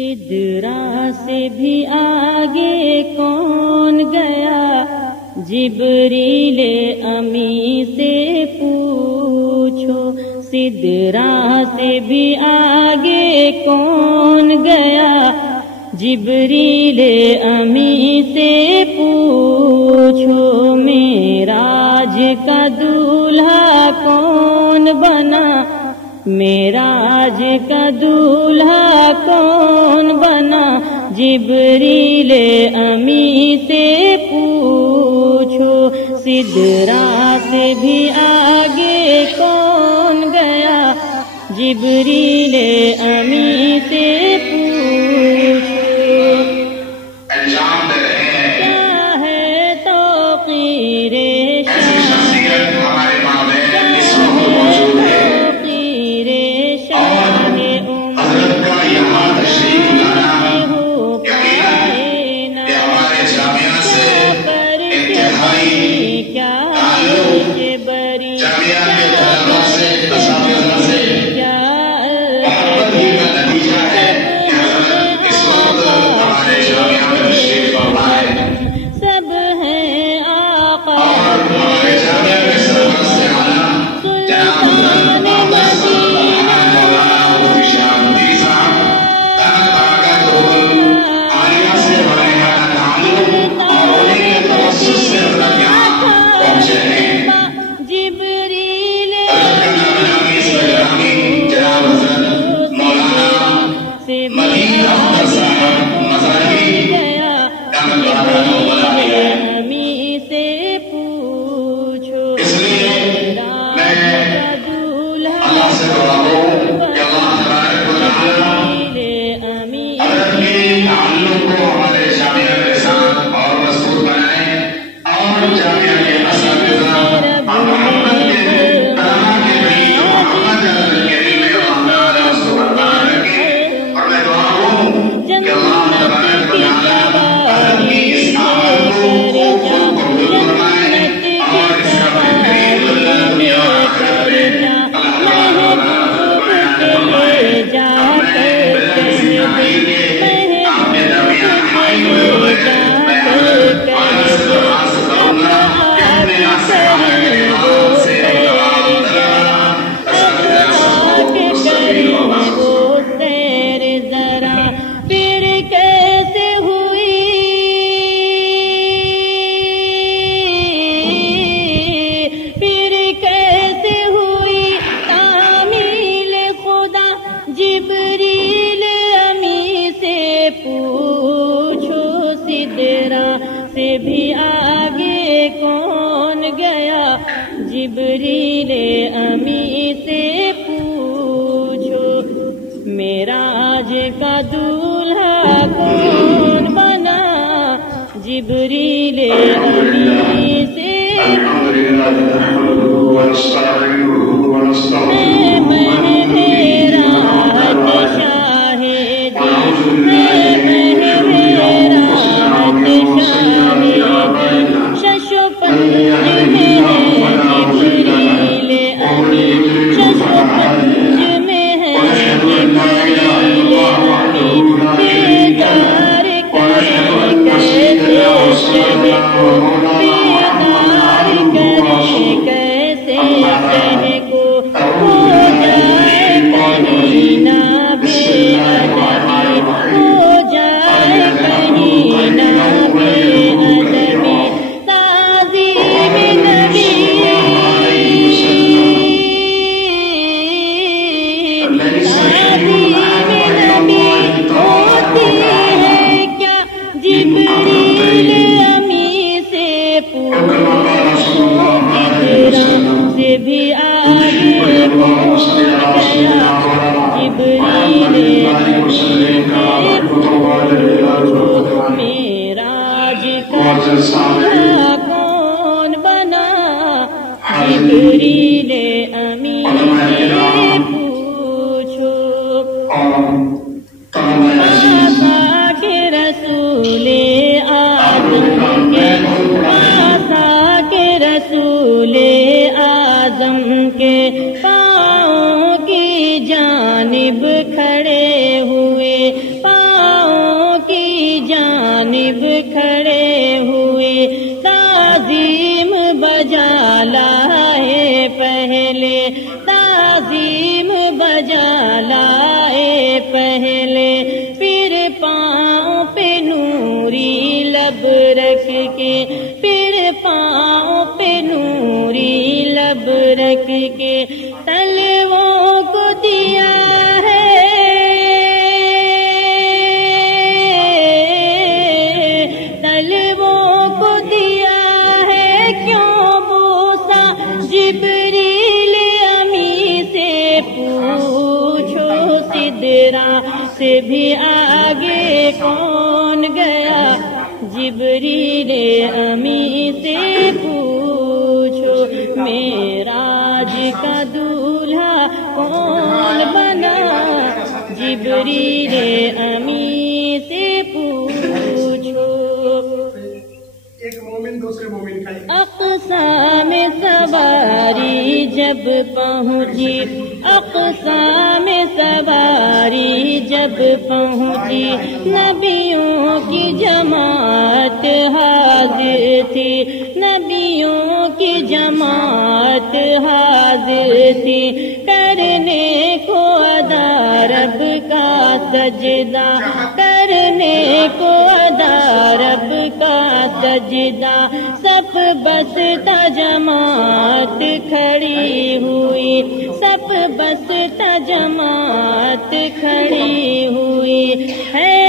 سدرا سے بھی آگے کون گیا، جبریل امی سے پوچھو۔ سدرا سے بھی آگے کون گیا، جبریل امی سے پوچھو۔ معراج کا دولہا کون بنا، معراج کا دولہا کون بنا، جبریل امی سے پوچھو۔ سدرا سے بھی آگے کون گیا، جبریل امی سے پوچھو۔ انجام دے رہے ہیں کیا ہے توقیر ایسی شخصیت ہمارے مابین اس وقت موجود ہے، اور حضرت کا یہاں تشریف لانا یقیناً کہ ہمارے جامعہ سے انتہائی تعلق، جامعہ کے طلباء سے، اساتذہ سے محبت ہی کا نتیجہ ہے کہ حضرت اس وقت ہمارے جامعہ میں تشریف فرما ہے، سب ہیں آقا اور ہمارے جامعہ کے سرپرست اعلیٰ جناب حضرت محمد صلی اللہ علیہ مولانا مفتی شہاب الدین صاحب دامت برکاتہ عالیہ سے ہمارے یہاں تعلق اور انہیں کے توسط سے حضرت یہاں پہنچے ہیں۔ جبریل حضرت کا نام نامی سلامی جناب حضرت مولانا مدین اختر صاحب مظاہری دامت برکاتہ عالیہ، امی سے پوچھو۔ اس لیے میں اللہ سے دعا ہوں کہ اللہ تبارک و تعالی حضرت کے تعلق کو ہمارے جامعہ کے ساتھ اور مضبوط بنائیں، اور جامعہ کے اساتذہ اور محمد کے طلباء کے بھی محمد کے دل میں اللہ تعالی اس کو برقرار رکھے۔ اور میں دعا ہوں کہ اللہ تبارک و تعالی حضرت کی اس عمل کو خوب قبول فرمائے، اور اس کا بہترین بدلہ دنیا اور آخرت میں اللہ تبارک و تعالی فرمائے۔ میں بلکہ تعین کے آپ کے درمیان حائل ہوئے بغیر میں عرض سے درخواست کروں گا کہ اپنے آسمان کے امام سے تمام طلباء اساتذہ سب کو مستقبل و بخصوص سیر ذرا پھر کیسے ہوئی، پھر کیسے ہوئی تعمیل خدا، جبریل امی سے پوچھو۔ سدرا سے بھی آگے کون گیا، جبریل امی سے پوچھو۔ معراج کا دولہا کون بنا، جبریل امی سے الحمد لله نحمده ونستعينه ونستغفره میرا شاہد، میرا شاہد، ششو پنج میں جبریل امی، ششو پنج میں ہے جبریل امی، بیدار کرے کیسے کیسے کہنے کو ہو جائے کہیں نہ بے ادبی، ہو جائے کہیں نہ بے ادبی، تعظیم نبی، تعظیم نبی ہوتی ہے کیا، جبریل امی سے پوچھو۔ سے بھی آگے کون گیا، جبریل معراج کا دولہا کون بنا، جبریل امی سے پوچھو۔ آقا کے رسول اعظم کے، آقا کے رسول اعظم کے پاؤں کی جانب کھڑے ہوئے، پاؤں سے بھی آگے کون گیا جبریل امی سے پوچھو معراج کا دولہا کون بنا جبریل امی سے پوچھو ایک مومن دوسرے مومن کا اقصا میں سواری جب پہنچی اقصا میں سواری جب پہنچی نبیوں کی جماعت حاضر تھی نبیوں کی جماعت حاضر تھی کرنے کو ادا رب کا سجدہ کرنے کو ادا رب کا سجدہ سب بستا جماعت کھڑی ہوئی سب بستا جماعت کھڑی ہوئی ہے